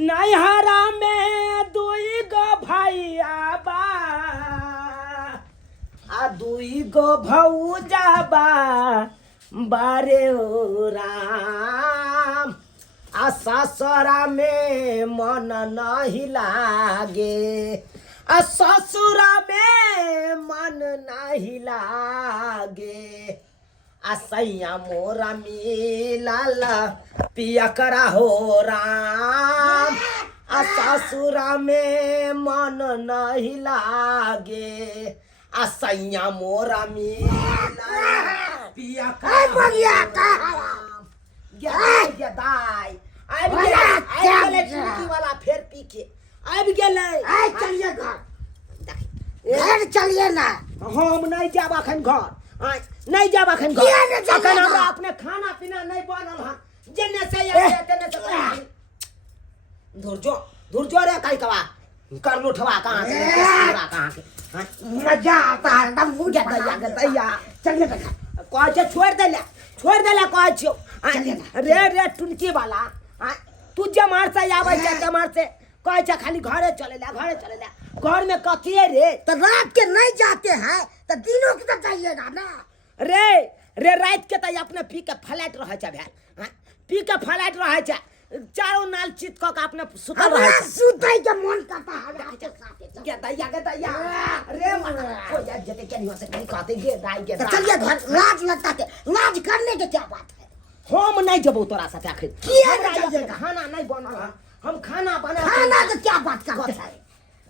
नैहरा में दुई गो भैया बा आ दुई गो भौजा बा बारे ओ राम आ ससुरा में मन नहीं लागे आ ससुरा में मन नहीं लागे आ सैया मोरा मिलाल पिया करा हो राम आ ससुरा में मन नहीं लागे आ सैया मोरा मिलाल पिया करा हो राम गदाई आबि गेले टुकी वाला फेर पी के आबि गेले चलिए घर चलिए ना। हम नहीं जाब अखन घर नहीं जाब अखन घर अखन हमरा अपने खाना पीना नहीं बनल हन जेने से आए तेने से धुर जो रे काई कवा कर लुठवा कहां के हमरा कहां के मजा आता है एकदम मुझे दैया चलिए कह छे छोड़ दे ले कह छो रे टुनकी वाला तू जमार से आवे छे जमार से कह छे खाली घरे चले ले घर में कथी है रे तो रात के नहीं जाते हैं तो दिनों के तो जाइएगा ना। रे रात के तो अपने पी के फ्लैट रहे छे भेल पी के फ्लैट रहे छे चारों नाल चित क के अपने सुतल रहे छे सुतै के मन करता है के दैया रे हो जा जते केनियो से कहीं कहते गे दाई के चलिए घर लाज लगता है लाज करने के क्या बात है। हम नहीं जबो तोरा साथे आखिर खाना नहीं बनल हम खाना बना खाना तो क्या बात करते हैं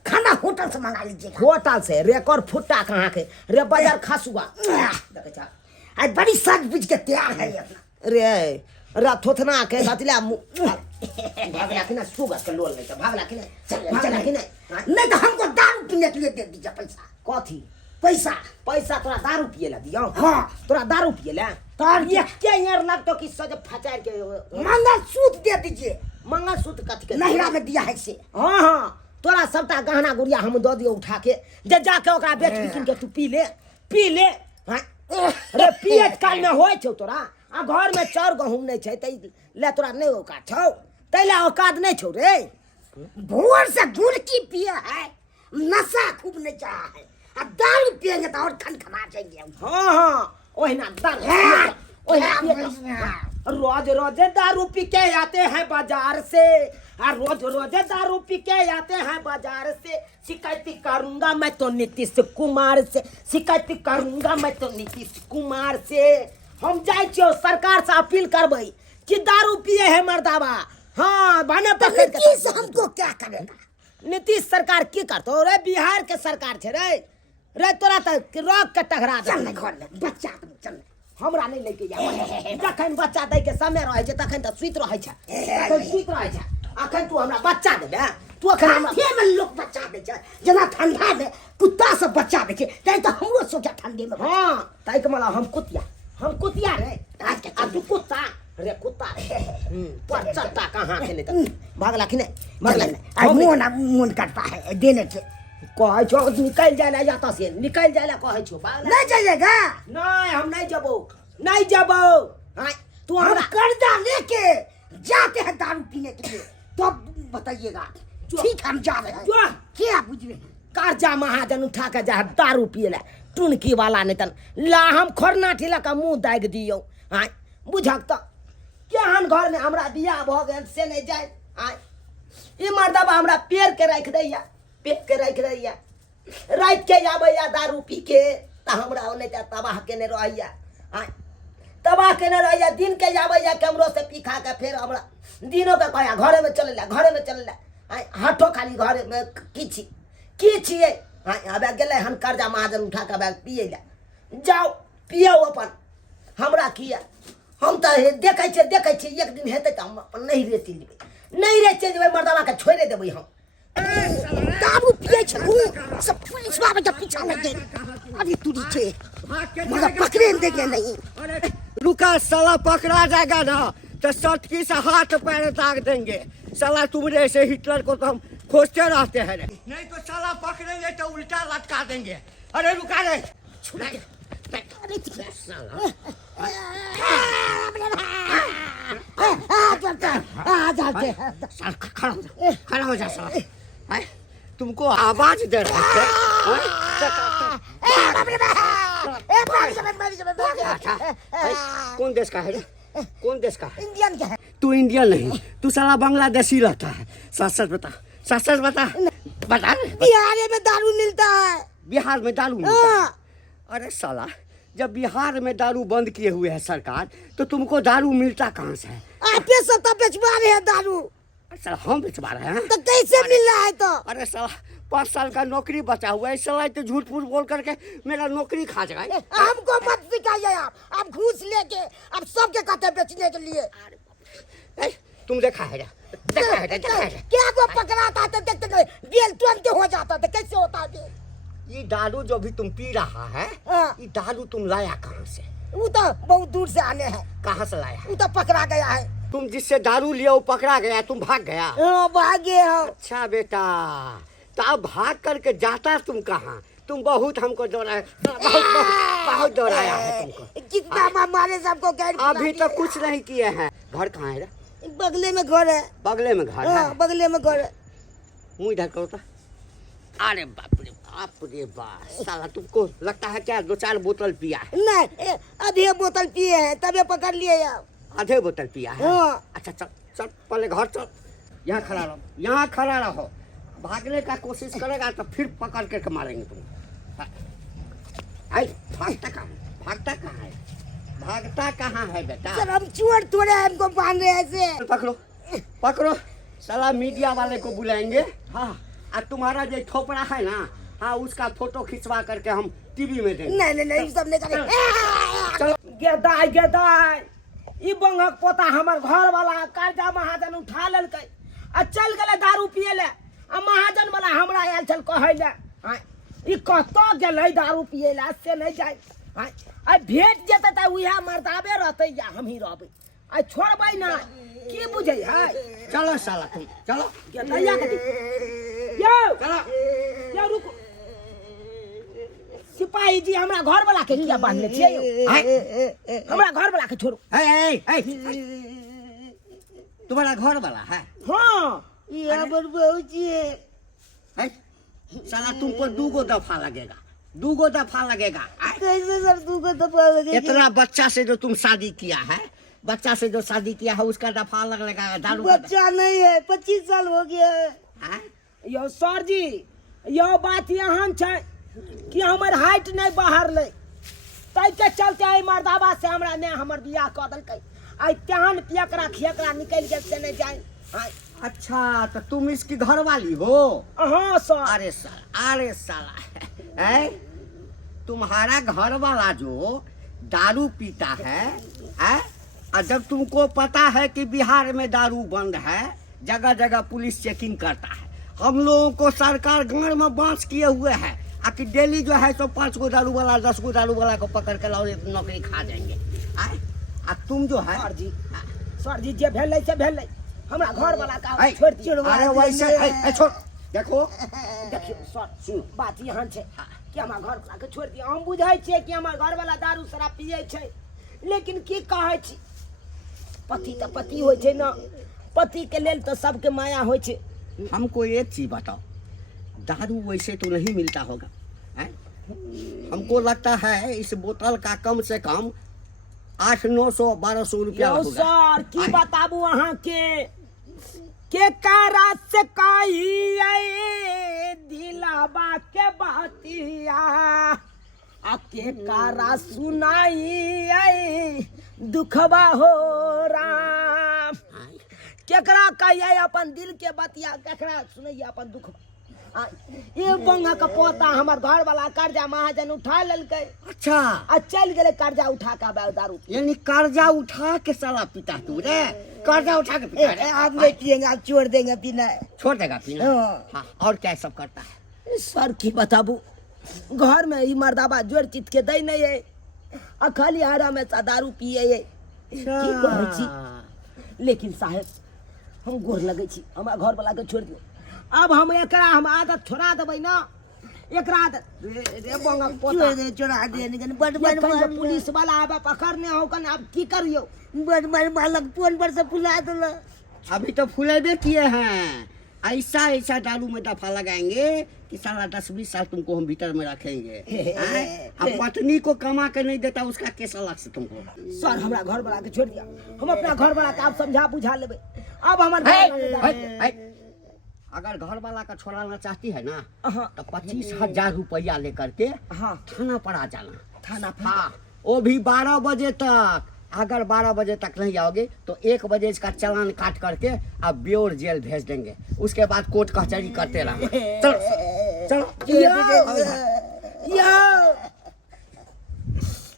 खाना होटल से मंगा लीजिएगा। होटल से रेकर फुट्टा कहाँ के रे बाजार खासुआ देखे छा आज बड़ी सज बुझ के तैयार है अपना रे थोथना के गतिला भागला कि ना सुगर के लोल नहीं भागला कि नहीं तो हमको दारू पीने के लिए दे दीजिए पैसा। कथी पैसा तोरा दारू पिए ला दियो हाँ तोरा दारू पिए ला तार ये क्या यार लगतो कि सज फचार के मंगलसूत्र दे दीजिए। मंगलसूत्र कथी के नहिरा में दिया है से हाँ तोरा सबटा गहना गुड़िया हम दो दियो उठा के जे जाके ओकरा बेच बिकिन के तू पी ले रे पिए काल में होय छौ तोरा आ घर में चाउर गहूम नहीं छै तै ले तोरा नहीं औकात छौ तैले औकात नहीं छौ रे भोर से गुड़की पिए है नशा खूब नहीं चढ़ा है अब दारू पिएंगे तो और खनखना जाएंगे। हाँ ओहिना दारू रोज दारू पी के आते हैं बाजार से रोज दारू पी के आते हैं बाजार से शिकायत करूंगा मैं तो नीतीश कुमार से शिकायत करूंगा मैं तो नीतीश कुमार से हम जाए छियो सरकार से अपील करबै कि दारू पिए है मर्दावा हाँ बने पकड़ के हमको क्या करेगा नीतीश सरकार की करतो रे बिहार के सरकार छे रे तोरा तक रोक के टकरा चल घर में बच्चा चल हमरा नहीं लेके जा जखन बच्चा दै के समय रहे छै तखन त सुइत रहे छै अखन तू हमरा बच्चा देबे तू अखन हमरा में लोग बच्चा दे छै जना ठंडा में कुत्ता सब बच्चा दे छै तै तो हमरो सोचा ठंडे में हां तै के मला हम कुतिया रे आज के तू कुत्ता रे पर चट्टा कहां के नहीं भागला कि नहीं मन करता है देने के कहे छो निकल जाए जाता से निकल जाए कहे छो नहीं जाइएगा नहीं हम नहीं जबो तू हमरा कर्जा लेके जाते हैं दारू पीने के लिए तो बताइएगा ठीक हम जा रहे हैं क्या बुझे कर्जा महाजन उठा के जा दारू पिए ला टुनकी वाला नहीं तन ला हम खोरना ठिला का मुंह दाग दियो बुझक तो केहन घर में हमरा बियाह भ गेल से नहीं जाए ई मर्दबा हमरा पेड़ के रख दैया रात के आबैया दारू पी के त हमरा ओने तबाह केने रहैया दिन के आबैया कैमरो से पी खा के फिर हमरा दिनों के कहया घरे में चले ला हाथों खाली घरे में की छिए अब गेले हन कर्जा महाजन उठा के बैग पिए ला जाओ पियो अपन हमरा किया हम तो देखे छे एक दिन हेते त हम अपन नहीं रेचे जेबै मर्दावा के छोड़े देबै हम दारू पिए छलू सब पुलिस वाला जब पीछा लगे अभी तू नीचे मगर पकड़े देंगे नहीं। रुका साला पकड़ा जाएगा ना तो सटकी से हाथ पैर दाग देंगे साला तुम जैसे हिटलर को तो हम खोजते रहते हैं नहीं तो साला पकड़ेंगे तो उल्टा लटका देंगे। अरे रुका रे साला खड़ा हो जा साला। तुमको आवाज दे रहा है कौन देश का है? कौन देश का है? इंडियन क्या है? तू इंडियन नहीं, तू साला बांग्लादेशी रहता है। सच सच बता, सच सच बता, बता। बिहार में दारू मिलता है। बिहार में दारू मिलता है? अरे साला, जब बिहार में दारू बंद किए हुए है सरकार, तो तुमको दारू मिलता कहाँ से है? आप ये सत्ता बेचवा रहे हैं दारू, अरे साला हम बेचवा रहे हैं? तो कैसे मिल रहा है? तो अरे साला 5 साल का नौकरी बचा हुआ है, इस साला तो झूठ फूट बोल करके मेरा नौकरी खा जाएगा। हमको मत सिखाइए आप घूस लेके आप सबके कहते बेचने के लिए। तुम देखा है देखा है देखा है क्या को पकड़ाता था देखते नहीं, बेल तुरंत हो जाता था। कैसे होता है ये दारू जो भी तुम पी रहा है? हाँ। ये दारू तुम लाया कहाँ से? वो तो बहुत दूर से आने हैं। कहाँ से लाया? वो तो पकड़ा गया है। तुम जिससे दारू लिया वो पकड़ा गया, तुम भाग गया? भागे हो। अच्छा बेटा, तो अब भाग करके जाता तुम कहाँ? तुम बहुत हमको दौड़ाया, बहुत दौड़ाया है तुमको। कितना मारे सबको गैर अभी तो कुछ नहीं किए हैं। घर कहाँ है? बगले में घर है। बगले में घर है? बगले में घर है। मुँह इधर करो तो। अरे बाप रे बाप, साला तुमको लगता है क्या 2-4 बोतल पिया है? नहीं, आधे बोतल पिए हैं तभी पकड़ लिए आप। आधे बोतल पिया है? हाँ। अच्छा चल चल पहले घर चल। यहाँ खड़ा रहो, यहाँ खड़ा रहो। भागने का कोशिश करेगा तो फिर पकड़ के मारेंगे तुम। भागता कहाँ है? भागता कहाँ है बेटा? सर हम चोर थोड़े हमको बांध रहे ऐसे। पकड़ो पकड़ो, साला मीडिया वाले को बुलाएंगे। हाँ, और तुम्हारा जो ठोपड़ा है ना, हाँ उसका फोटो खिंचवा करके हम टीवी में देंगे। नहीं सब नहीं करेंगे। चलो गेदाय ई बंगक पोता हमर घर वाला कर्जा महाजन उठा लेलकै आ चल गेले दारू पिए ले। आ महाजन वाला हमरा आयल छल कहै ले, हां ई कतौ गेलै दारू पिए ले से नहीं जाय। हां आ भेट जेतै त उहा मर्दाबे रहतै या हम ही रहबै। आ छोड़बै ना, की बुझै है? चलो साला तुम चलो। गेदाया के यो चलो यो रुको। सिपाही जी हमरा घर वाला के किया बांधले छियै यौ? हमरा घर वाला के छोड़ो। तुम्हारा घर वाला है? हाँ यहाँ पर बहुची है। साला तुमको 2 दफा लगेगा, 2 दफा लगेगा। कैसे सर तू को दफा लगेगी? इतना बच्चा से जो तुम शादी किया है, बच्चा से जो शादी किया है उसका दफा लगेगा। दारू का बच्चा नहीं है, 25 साल हो गया है। यो सर जी, यो बात यहाँ छै कि हमर हाइट नहीं बाहर ले, तै के चलते आई मर्दाबा से हमरा ने हमर बियाह क देलकै। आई तेहन पियकरा खियकरा निकल गेल से नहीं जाए। अच्छा, तो तुम इसकी घर वाली हो? हाँ सर। अरे साला है, तुम्हारा घर वाला जो दारू पीता है, और जब तुमको पता है कि बिहार में दारू बंद है, जगह जगह पुलिस चेकिंग करता है, हम लोगों को सरकार गांव में बांस किए हुए है, आकि डेली जो है तो 5 गो दारू वाला 10 गो दारू वाला को पकड़ के लाओ, नौकरी खा जाएंगे। आ तुम जो है सर जी जे भेलै से भेलै, हमरा घर वाला का छोड़ दियो। अरे वैसे छोड़, देखो देखियो सर सुन, बात यहाँ छै कि हमरा घर वाला के छोड़ दियो। हम बुझै छियै कि हमर घर वाला दारू शराब पियै छै, लेकिन की कहै छी, पति तो पति होइ छै ना, पति के लेल तो सबके माया होइ छै। हमको एक चीज बताओ, दारू वैसे तो नहीं मिलता होगा? हमको लगता है इस बोतल का कम से कम 800-900-1200 रुपया होगा। सर की बताबू अहाँ के कारा से कही दिलाबा के बातिया, आ के कारा सुनाई दुखबा हो राम। केकरा कहिए अपन दिल के बतिया, केकरा सुनैया अपन दुख। ये बंगा का पोता हमर घर वाला कर्जा महाजन उठा लेलकै। अच्छा, आ चल गेले कर्जा उठा के दारू। यानी कर्जा उठा के साला पीता तू रे? कर्जा उठा के पीता रे? आप नहीं पिएंगे, आप छोड़ देंगे पीना। छोड़ देगा पीना? हाँ, और क्या सब करता है? सर की बताबू, घर में ही मर्दाबा जोड़ चित के दे नहीं है, आ खाली आरा में दारू पिए है। की कहै छी, लेकिन साहेब हम गोर लगे छी, हमरा घर वाला के छोड़ दियो। अब हम एकरा हम आदत छोड़ा देबै ना, एक रात रे बंगा पोता चोरा दे निकन बड़ ये बड़ कहीं पुलिस वाला आबे पकड़ने हो कन अब की करियो बड़ बड़ मालक फोन पर से फुला दल अभी तो फुलेबे किए हैं। ऐसा ऐसा दारू में दफा लगाएंगे कि साला 10-20 साल तुमको हम भीतर में रखेंगे। हैं? अब पत्नी को कमा के नहीं देता उसका कैसा अलग से तुमको। सर हमरा घर वाला के छोड़ दिया, हम अपना घर वाला के आप समझा बुझा लेबे। अब हमार अगर घर वाला का छोड़ाना चाहती है ना हाँ तो 25,000 रुपया लेकर के हाँ थाना पर आ जाना। थाना पर हाँ वो भी 12 बजे तक। अगर 12 बजे तक नहीं आओगे तो 1 बजे इसका चालान काट करके आप ब्योर जेल भेज देंगे। उसके बाद कोर्ट कचहरी करते रहना। चलो चलो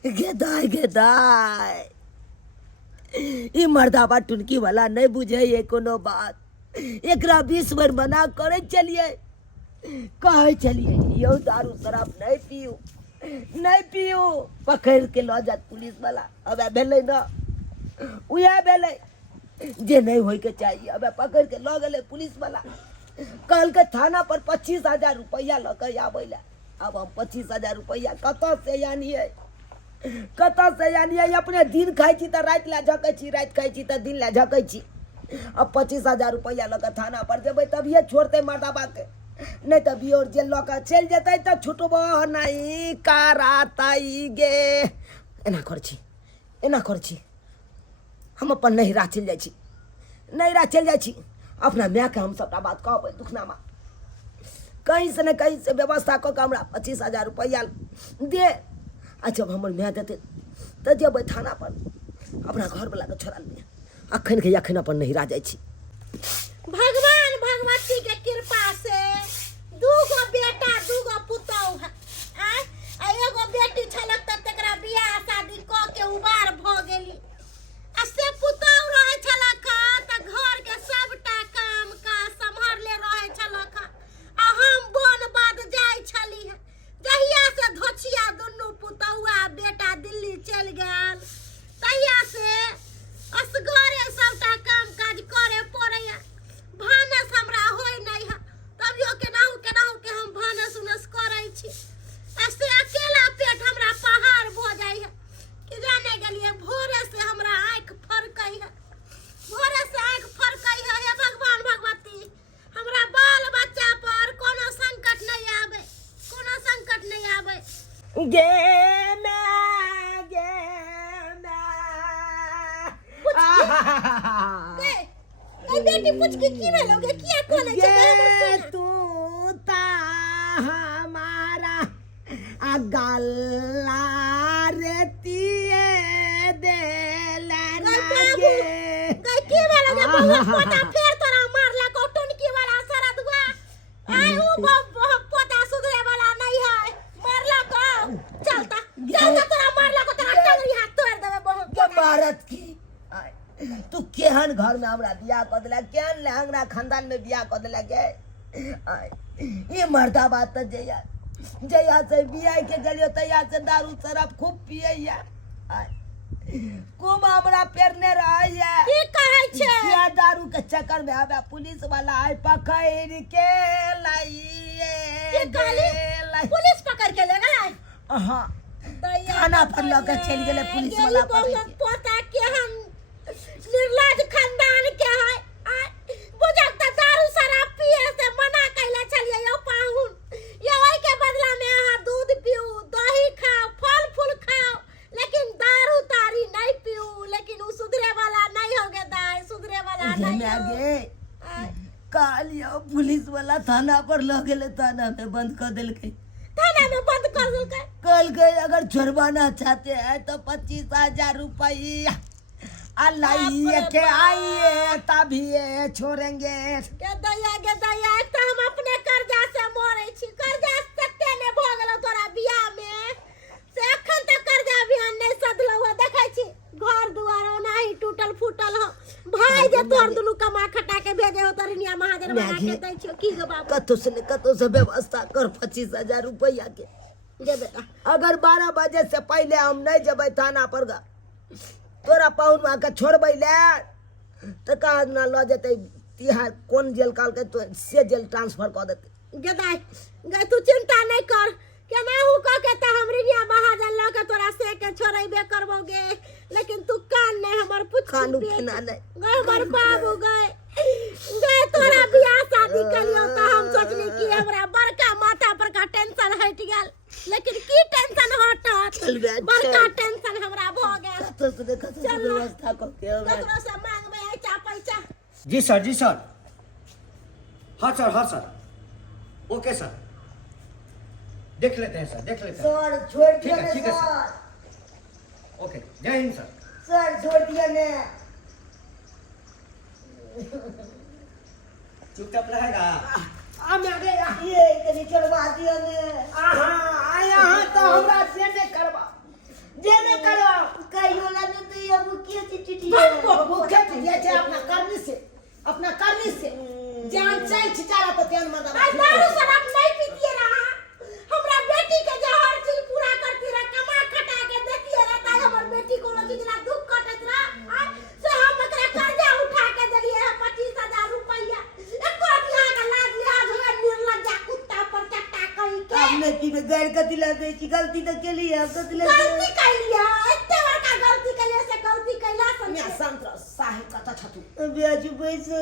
गेदाय गेदाय ई मर्दाबा टुनकी वाला नहीं बुझे ये कोनो बात। एकरा 20 बार मना करे चलिए, कहे चलिए यो दारू शराब नहीं पियो नहीं पियो, पकड़ के लो जात पुलिस वाला। अब भेले ना उया भेले जे नहीं होई के चाहिए। अब पकड़ के लो गले पुलिस वाला, कल के थाना पर 25,000 रुपया लगे आवेला। अब हम 25,000 रुपया कत से यानिए, कत से यानिए। अपने दिन खाई छी त रात ला झकै छी, रात खाई छी त दिन ला झकै छी। अब 25,000 रुपया लगे थाना पर जेबै तभिए छोड़ते मर्दाबा के, नहीं तो बियोर जेल लगा चल जतै तो छुटबो नहीं कराताई गे। एना कर छी हम अपन नहिरा चल जाइ छी, नहिरा चल जाइ छी। अपना माय के हम सबटा बात कहबै दुखनामा, कहीं से न कहीं से व्यवस्था कऽ के हमरा 25,000 रुपया दे। आ जब हमर माय देते तो जेबै थाना पर अपना घर वाला के छोड़ा ले। अखन के अखन अपन नहिरा जाइ छी। भगवान भगवती के कृपा से 2 बेटा 2 पुतौह है। आ एगो बेटी छलक त तकरा बियाह शादी क के उबार भ गेली। आ से पुतौह रहे छलक त घर के सबटा काम का संभालले रहे छलक। आ हम बन बाद जाय छली। जहिया से धोछिया दुनू पुतौआ बेटा दिल्ली चल गेल तहिया से असगरे सबटा काम काज करे पड़ैया। भानस हमरा होय नहीं है, तभियो केनाहू केनाहू के हम भानस उनस करै छी। ऐसे अकेला पेट हमरा पहाड़ भ जाय है कि जाने गेलिए। भोरे से हमरा आंख फरकै है, भोरे से आंख फरकै है। हे भगवान भगवती हमरा बाल बच्चा पर कोनो संकट नहीं आवे, कोनो संकट नहीं आवे। गे मैं ए बेटी पूछ के की भेलोगे, किया कोने ये छे? तू ता हमारा गला रेतिए दे लेना गे। की भेलोगे बहुत पोता फेर तोरा मारला को टुनकी वाला शरद हुआ। आई ऊ पोता सुधरे वाला नहीं है, मारला को चलता तोरा मारला को तेरा टंगरी हाथ तोड़ देबे बहुत के भारत की तू केहन घर में हमरा बियाह कर दिला, केहन लहंगरा खानदान में बियाह कर दिला गे। ये मर्दा बात तो जया से बियाह के गलियो तैया से दारू शराब खूब पिए। खूब हमरा पेरने रहे की कहै छे? ये दारू के चक्कर में आबे पुलिस वाला आइ पकड़ के लाइए। की कहली? पुलिस पकड़ के ले गए? हां थाना पर लगे चल गेले पुलिस वाला पकड़ के। पोता केहन निर्लज खानदान के है। बुझक त दारू शराब पिए से मना कैले छलिए यो पाहुन। ये ओइ के बदला में अहाँ दूध पियो, दही खाओ, फल फूल खाओ, लेकिन दारू तारी नहीं पियो। लेकिन उ सुधरे वाला नहीं होगे दाई, सुधरे वाला नहीं गे। कालियो पुलिस वाला थाना पर ल गेले, थाना में बंद कर देलके। थाना में बंद कर देलके। कल गए अगर जुर्माना चाहते हैं तो 25,000 रुपया अल्लाह के आइए तभी ये छोड़ेंगे। के दैया एक तो हम अपने कर्जा से मरै छी। कर्जा तते ने भ गेलो तोरा बियाह में से एखन तक कर्जा बिहान नहीं सधलो हो। देखै छी घर दुआर ओनाही टूटल फूटल हो। भाई जे तोर दुनु कमा खटा के भेजे हो तोरनिया महाजन बना के दै छियो। की गो बाबू कतो से व्यवस्था कर 25,000 रुपया के दे बेटा। अगर 12 बजे से पहले हम नहीं जबै थाना पर गा तोरा पाहुन वहां के छोड़बै ले तो कहा ना ल जते तिहार कौन जेल काल के तो से जेल ट्रांसफर कर देते। गदाई गई तू चिंता नहीं कर के मैं हूं कह के त हमरी निया महाजन ला के तोरा से के छोड़ैबे करबोगे लेकिन तू कान ने हमर पुछ कान उठना नहीं गए हमर बाबू गए तोरा बियाह शादी कलियो त हम सोचली कि हमरा बड़का माथा पर का टेंशन हट गेल लेकिन की टेंशन हटत बड़का टेंशन हमरा भ गेल तो देखो व्यवस्था को के ककरो से मांगबे ऐसा पैसा जी सर हाँ सर ओके सर देख लेते हैं सर देख लेते हैं सर छोड़ ठीक दिया है, ने ठीक है, सर ओके जय हिंद सर सर छोड़ दिया ने चुपचाप रहेगा हम आ गए ये इतनी चढ़वा दिया ने आया हाँ तो हमरा से ने करवा जे ने करवा कहियो ला ने तो ये बुकिया चिट्ठी भूखे दिए छे अपना करनी से जान चाल छिचारा तो तेन मदा आज दारू शराब नहीं पीती रहा हमरा बेटी के जो हर चीज पूरा करती रहा कमा खटा के देती रहता है हमर बेटी को लोग जितना दुख कटत रहा से हम एकरा कर्जा उठा के देलिए है 25,000 रुपया एको दिया के लाज लिहाज हो निर्लज्जा कुत्ता पर चट्टा कहीं के आपने की गैर का दिला दे की गलती तो के लिए अब तो दिला गलती कैलिया इतने बड़का गलती कैलिया से गलती कैला मैं समझे संत साहिब कथा छतु ब्याज पैसा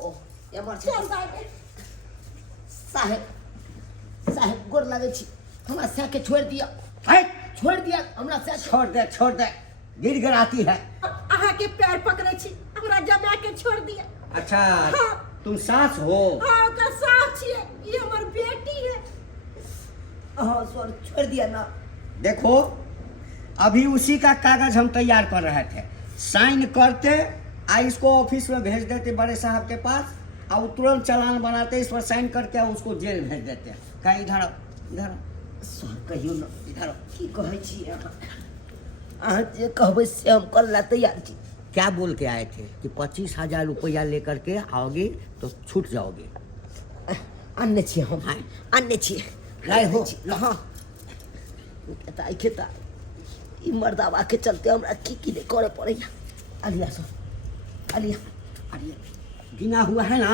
ओ एमर छे चल जाए साहेब गोर लागे छी हमरा से के छोड़ दिया हमरा से छोड़ दे गिड़गिड़ाती है आहा के पैर पकड़े छी हमरा जमा के छोड़ दिया अच्छा तुम सास हो हां का साथ छिए ये हमर बेटी है हां सर छोड़ दिया ना देखो अभी उसी का कागज हम तैयार कर रहे थे साइन करते इसको ऑफिस में भेज देते बड़े साहब के पास और तुरंत चालान बनाते इस पर साइन करके उसको जेल भेज देते कहीं इधर सर कहियो ना इधर की कहै छी अहाँ जे कहबै से हम करला तैयार छी क्या बोल के आए थे कि 25,000 रुपया लेकर के आओगे तो छूट जाओगे अन्य छी हम हाँ। अन्य छी लाए हो हां खेता ई मर्दावा के चलते हमरा की नहीं करे पड़ैया अलिया सर अलिया अरे गिना हुआ है ना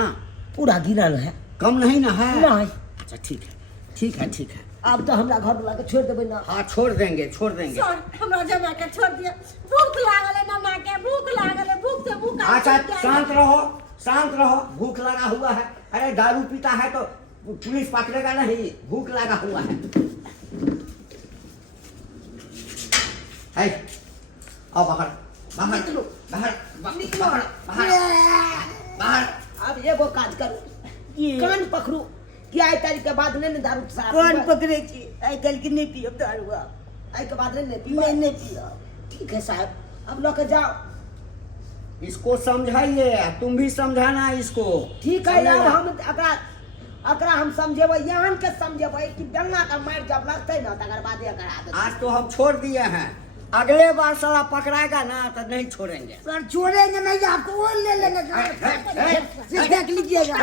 पूरा गिनल है कम नहीं ना है नहीं अच्छा ठीक है अब तो हमरा घर वाला के छोड़ देबै ना हाँ छोड़ देंगे सर हमरा जमा के छोड़ दिया भूख लागल है ना के भूख लागल है भूख से भूखा अच्छा शांत रहो भूख लगा हुआ है अरे दारू पीता है तो पुलिस पकड़ेगा नहीं भूख लगा हुआ है आओ बाहर अब एगो काज करू कान पकड़ू कि आई तारीख के बाद नहीं दारू साहब कौन पकड़े छी आई कल की नहीं पियब दारू आई के बाद नहीं पी नहीं पियब ठीक है साहब अब लोग जाओ इसको समझाइए तुम भी समझाना इसको ठीक है अब हम अकरा हम समझेबै यहाँ के समझेबै कि डंगा का मार जब लगते ना तकर बाद आज तो हम छोड़ दिए हैं अगले बार साला पकड़ाएगा ना तो नहीं छोड़ेंगे सर छोड़ेंगे नहीं आपको वो ले लेंगे देख लीजिएगा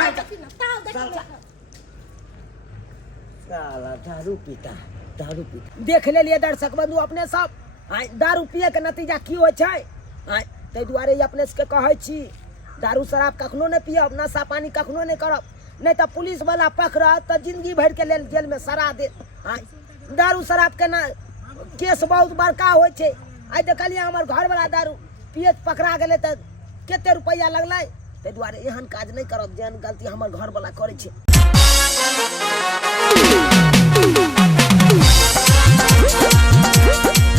साला दारू पीता देख ले लिए दर्शक बंधु अपने सब दारू पिए के नतीजा की होइ छै ताहि दुआरे अपने सबके कहै छी दारू शराब कखनो नहीं पियब नशा पानी कखनो नहीं करब नहीं तो पुलिस वाला पकड़त तो जिंदगी भर के लेल जेल में सरा दे दारू शराब के ना केस बहुत बड़का होइ छै आई देखलिए हमर घर वाला दारू पिए पकड़ा गेले तो कते रुपया लगलै ताहि दुआरे एहन काज नहीं करब जेहन गलती हमर घर वाला करै छै